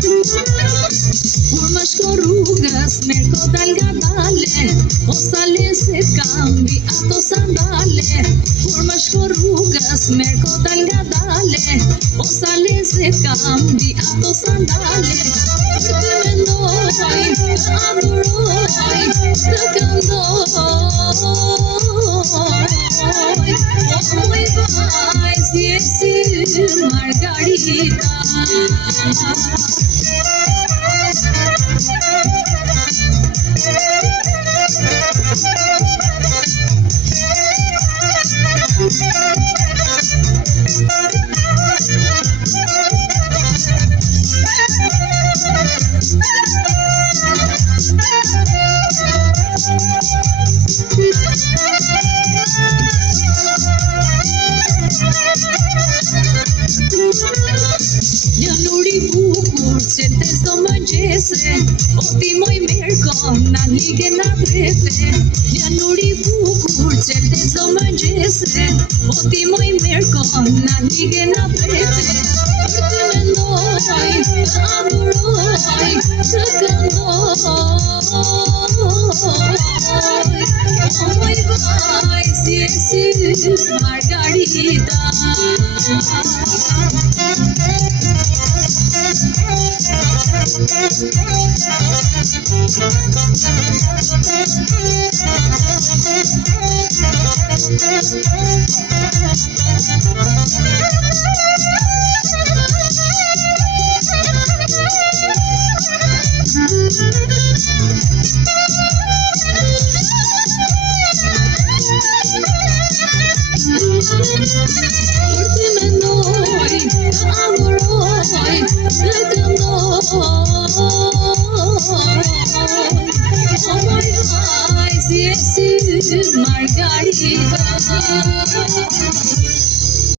Kur më shko rrugës, merë ko dal nga dale, o sale se kambi ato sandale. Kur më shko rrugës, merë ko dal nga dale, o sale se kambi ato sandale. Për të mendoj, të adhuroj, të këndoj, o moj vajz, je si Margarita. Një nuri bukur që të zdo më gjese, o ti moj mirë kona lige nga trefe. Një nuri bukur që të zdo më gjese, o ti moj mirë kona lige nga trefe. Për të mendoj, të adhuroj, të këndoj, o moj vajz, je si Margarita. Për të mendoj, të adhuroj, të këndoj, o moj vajz, je si Margarita.